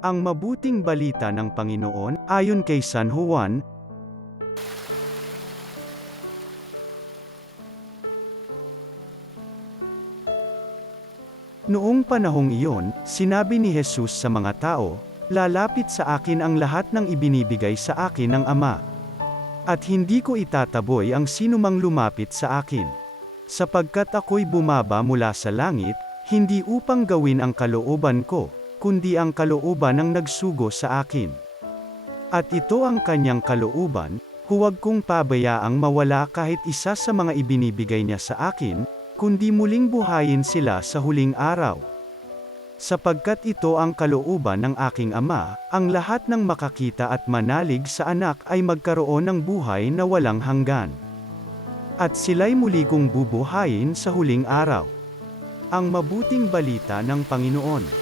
Ang mabuting balita ng Panginoon, ayon kay San Juan. Noong panahong iyon, sinabi ni Jesus sa mga tao, "Lalapit sa akin ang lahat ng ibinibigay sa akin ng Ama. At hindi ko itataboy ang sinumang lumapit sa akin. Sapagkat ako'y bumaba mula sa langit, hindi upang gawin ang kalooban ko, kundi ang kalooban ng nagsugo sa akin. At ito ang kanyang kalooban, huwag kong pabayaang mawala kahit isa sa mga ibinibigay niya sa akin, kundi muling buhayin sila sa huling araw. Sapagkat ito ang kalooban ng aking Ama, ang lahat ng makakita at manalig sa anak ay magkaroon ng buhay na walang hanggan. At sila'y muli kong bubuhayin sa huling araw." Ang mabuting balita ng Panginoon.